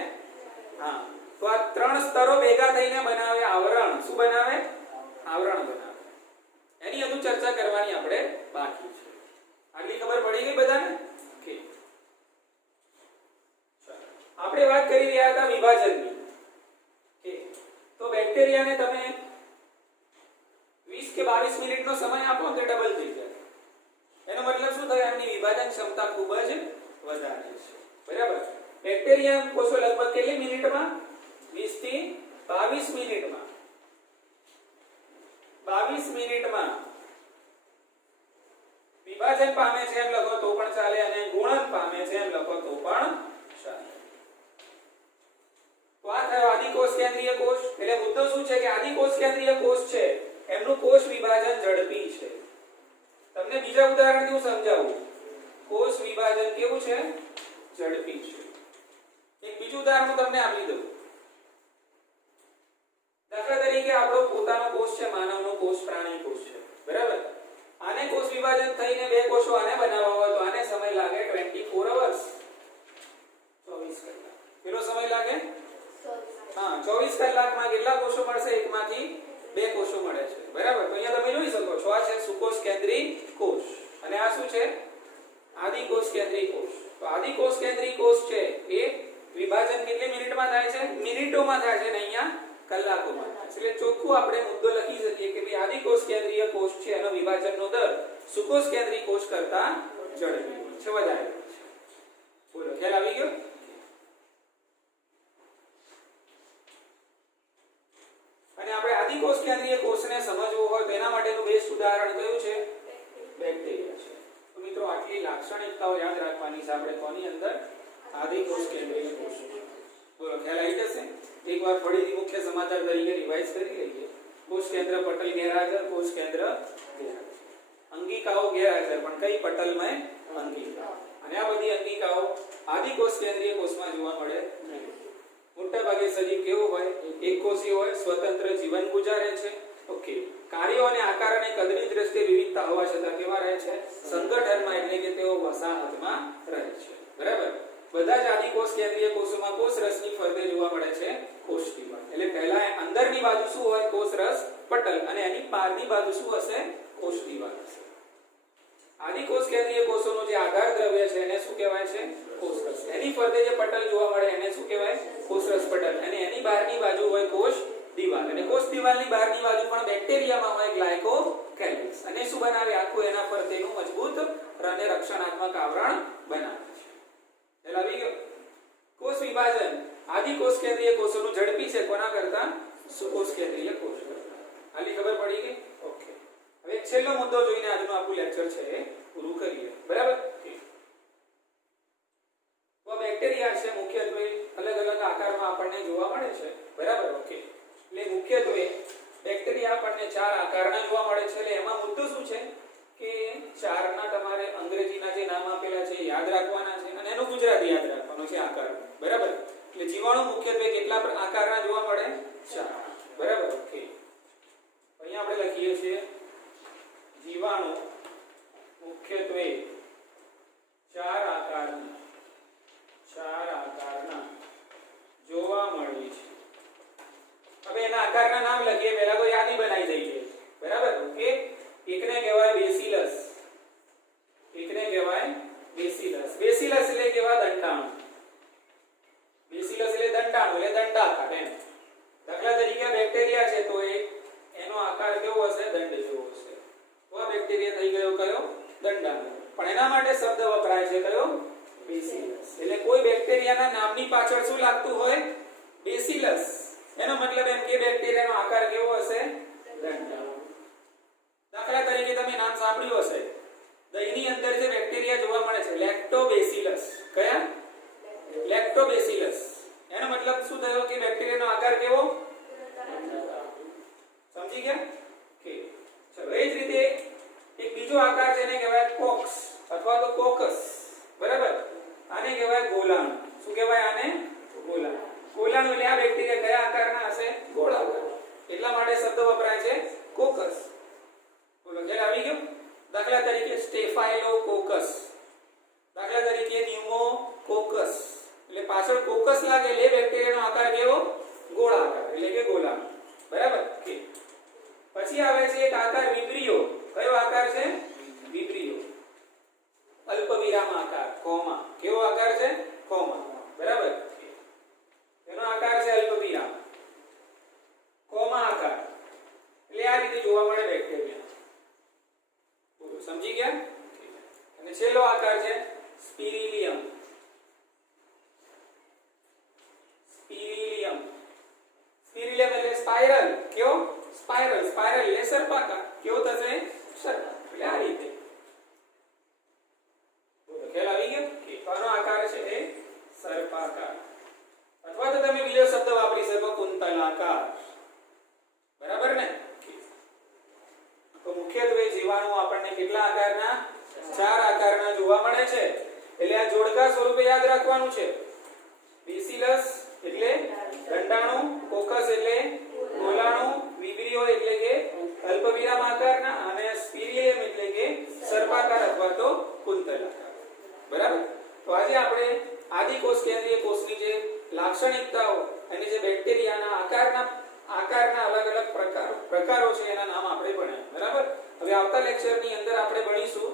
હા તો આ ત્રણ સ્તરો ભેગા થઈને બનાવે આવરણ શું બનાવે આવરણ બનાવે એની હજુ ચર્ચા કરવાની આપણે બાકી છે આટલી ખબર પડી ગઈ બધાને ઓકે આપણે વાત કરી રહ્યા હતા વિભાજનની ઓકે તો બેક્ટેરિયાને તમે 20 કે 22 મિનિટનો સમય આપો તો ડબલ થઈ જાય એનો મતલબ શું થાય એમની વિભાજન ક્ષમતા ખૂબ જ વધારે છે બરાબર બેક્ટેરિયા કોષો લગભગ કેટલી મિનિટમાં 20 થી 22 મિનિટમાં વિભાજન પામે છે એમ લખો તો પણ ચાલે અને ગુણન પામે છે એમ લખો તો પણ ચાલે તો આ થયો આદિકોષ કેન્દ્રીય કોષ એટલે મુદ્દો શું છે કે આદિકોષ કેન્દ્રીય કોષ છે એમનું કોષ વિભાજન ઝડપી છે તમને બીજા ઉદાહરણથી હું સમજાવું કોષ વિભાજન કેવું છે ઝડપી છે એક બીજું ઉદાહરણ હું તમને આપી દઉં દાખલા તરીકે આપણો પોતાનો કોષ છે માનવનો કોષ પ્રાણી કોષ છે બરાબર આને કોષ વિભાજન થઈને બે કોષો આને બનાવવા હોય તો આને સમય લાગે 24 અવર્સ 24 કલાક કેટલો સમય લાગે હા 24 કલાકમાં કેટલા કોષો મળશે એકમાંથી બે કોષો મળે છે બરાબર તો અહીંયા તમે જોઈ શકો છો આ છે સુકોષ કેન્દ્રીય કોષ અને આ શું છે આદિકોષ કેન્દ્રીય કોષ તો આદિકોષ કેન્દ્રીય કોષ છે એ વિભાજન કેટલી મિનિટમાં કરતા ઝડપી હોય છે, વધારે હોય છે. બોલો ખ્યાલ આવી ગયો? અને આપણે આદિકોષ કેન્દ્રીય કોષને સમજવું હોય તો એના માટેનું બેસ્ટ ઉદાહરણ કયું છે? બેક્ટેરિયા છે. તો મિત્રો આટલી લાક્ષણિકતાઓ યાદ રાખવાની છે આપણે કોની અંદર? આદિકોષ કેન્દ્રીય કોષ. બોલો ખ્યાલ આવી જશે? એકવાર ફરીથી મુખ્ય સમાચાર તરીકે રિવાઇઝ કરી લઈએ. કોષ કેન્દ્ર પટલ ગેરહાજર, કોષ કેન્દ્ર ગેરહાજર. અંગિકાઓ ગેરહાજર, પણ કઈ પટલમાં? અંગિકા. અને આ બધી અંગિકાઓ આદિકોષ કેન્દ્રીય કોષમાં જોવા મળે નહીં. મોટા ભાગે સજીવ કેવો હોય? એકકોષી હોય, સ્વતંત્ર જીવન ગુજારે છે. ઓકે. કાર્યો અને આકાર અને કદની દ્રષ્ટિએ વિવિધતા હોવા છતાં કેવા રહે છે? સંગઠનમાં, એટલે કે તેઓ વસાહતમાં રહે છે. બરાબર? બધા જ આદિકોષ કેન્દ્રીય કોષોમાં કોષ રસની ફરતે જોવા મળે છે કોષ દિવાલ. એટલે પહેલા અંદરની બાજુ શું હોય? કોષ રસ પટલ, અને એની બહારની બાજુ શું હશે? કોષ દિવાલ હશે. આદિકોષ કેન્દ્રીય કોષોનું જે આધાર દ્રવ્ય છે એને શું કહેવાય છે? કોષ રસ. એની ફરતે જે પટલ જોવા મળે એને શું કહેવાય? કોષ રસ પટલ. અને એની બહારની બાજુ હોય કોષ દિવાલ. અને કોષ દિવાલની બહારની બાજુ પણ બેક્ટેરિયામાં હોય ગ્લાયકોકેલિક્સ. અને શું બનાવે? આખું એના ફરતેનું મજબૂત અને રક્ષણાત્મક આવરણ બનાવે છે. ખ્યાલ આવી ગયો? કોષ વિભાજન આદિકોષ કેન્દ્રીય કોષોનું ઝડપી છે કોના કરતા? સુકોષ કેન્દ્રીય કોષ કરતા. આલી ખબર પડી ગઈ? ઓકે. હવે એક છેલ્લો મુદ્દો જોઈને આજનું આપણું લેક્ચર છે એ પૂરું કરીએ. બરાબર? તો બેક્ટેરિયા છે મુખ્યત્વે અલગ અલગ આકારમાં આપણને જોવા મળે છે. બરાબર? ઓકે. એટલે મુખ્યત્વે બેક્ટેરિયા આપણને 4 આકારના જોવા મળે છે. એટલે એમાં મુદ્દો શું છે કે 4ના તમારે અંગ્રેજીના જે નામ આપેલા છે યાદ રાખવાના છે અને એનું ગુજરાતી યાદ રાખવાનું છે આકાર. બરાબર? એટલે જીવાણુ મુખ્યત્વે કેટલા આકારના જોવા મળે? 4. બરાબર? ઓકે. અહીંયા આપણે લખીએ છીએ જીવાણુ મુખ્યત્વે 4 આકારના જોવા મળે છે. હવે એના આકારના નામ લખીએ, પહેલા તો યાદી બનાવી દઈએ. બરાબર? ઓકે. એકને કહેવાય બેસિલસ. એકને કહેવાય બેસિલસ. બેસિલસ એટલે કેવા? દંડાણુ. બેસિલસ એટલે દંડાણુ, એટલે દંડાકાર એમ. દાખલા તરીકે બેક્ટેરિયા છે તો એનો આકાર કેવો હશે? દંડ જેવો હશે. તો આ બેક્ટેરિયા થઈ ગયો કયો? દંડાણુ. પણ એના માટે શબ્દ વપરાય છે કયો? બેસિલસ. એટલે કોઈ બેક્ટેરિયાના નામની પાછળ શું લાગતું હોય? બેસિલસ. એનો મતલબ એમ કે બેક્ટેરિયાનો આકાર કેવો હશે? દંડાણુ. દાખલા તરીકે તમે નામ સાંભળ્યું હશે, દહીંની અંદર જે બેક્ટેરિયા જોવા મળે છે લેક્ટોબેસિલસ. કયા? લેક્ટોબેસિલસ. એનો મતલબ શું થયો કે બેક્ટેરિયાનો આકાર કેવો? સમજી ગયા? કે ચલો એ જ રીતે એક બીજો આકાર છે એને કહેવાય કોક્સ અથવા તો કોકસ. બરાબર? આને કહેવાય ગોલાણુ. શું કહેવાય આને? ગોલાણુ. ગોલાણુ એટલે આ બેક્ટેરિયા કયા આકારના હશે? ગોળાકાર. એટલા માટે શબ્દ વપરાય છે કોકસ. બોલો ખ્યાલ આવી ગયો? દાખલા તરીકે સ્ટેફાઇલોકોકસ. દાખલા તરીકે ન્યુમોકોકસ. એટલે પાછળ કોકસ લાગે એટલે બેક્ટેરિયાનો આકાર કેવો? ગોળાકાર, એટલે કે ગોલાકાર. બરાબર? ઓકે. પછી આવે છે એક આકાર વિબ્રિયો. કયો આકાર છે? વિબ્રિયો. અલ્પવિરામ આકાર, કોમા. કેવો આકાર છે? કોમા. બરાબર? એનો આકાર છે અલ્પવિરામ, કોમા આકાર. એટલે આ રીતે જોવા મળે બેક્ટેરિયા. બોલો સમજી ગયા? અને છેલ્લો આકાર છે સ્પિરિલિયમ. સ્પિરિલિયમ. સ્પિરિલિયમ એટલે સ્પાઇરલ. કેવો? સ્પાઇરલ. સ્પાઇરલ એટલે સર્પાકાર. કેવો થશે? સર્પાકાર. એટલે આ રીતે. બોલો ખ્યાલ આવી ગયો? કે આનો આકાર છે એ સર્પાકાર. અથવા તો તમે બીજો શબ્દ વાપરી શકો કુંતલાકાર. બરાબર ને? તો મુખ્યત્વે જીવાણુ આપણને કેટલા આકારના? 4 આકારના જોવા મળે છે. એટલે આ જોડકા સ્વરૂપે યાદ રાખવાનું છે. બેસિલસ એટલે દંડાણુ, કોકસ એટલે ગોલાણુ, વિબ્રિયો એટલે કે અલ્પવિરામ આકારના અને સ્પિરિલિયમ એટલે કે સર્પાકાર અથવા તો કુંતલાકાર. બરાબર? તો આજે આપણે આદિકોષ કેન્દ્રીય કોષની જે લાક્ષણિકતાઓ અને જે બેક્ટેરિયાના આકારના અલગ અલગ પ્રકારો છે એના નામ આપણે ભણ્યા. બરાબર? હવે આવતા લેક્ચરની અંદર આપણે ભણીશું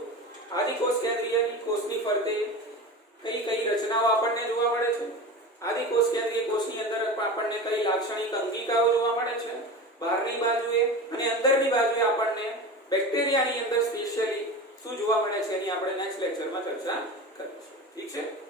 આદિકોષ કેન્દ્રીય કોષની ફરતે કઈ કઈ રચનાઓ આપણને જોવા મળે છે. આદિકોષ કેન્દ્રીય કોષની અંદર આપણને કઈ લાક્ષણિક અંગિકાઓ જોવા મળે છે બહારની બાજુએ, અને અંદરની બાજુએ આપણને બેક્ટેરિયાની અંદર સ્પેશિયલી શું જોવા મળે છે એની આપણે નેક્સ્ટ લેક્ચરમાં ચર્ચા કરીશું. ઠીક છે.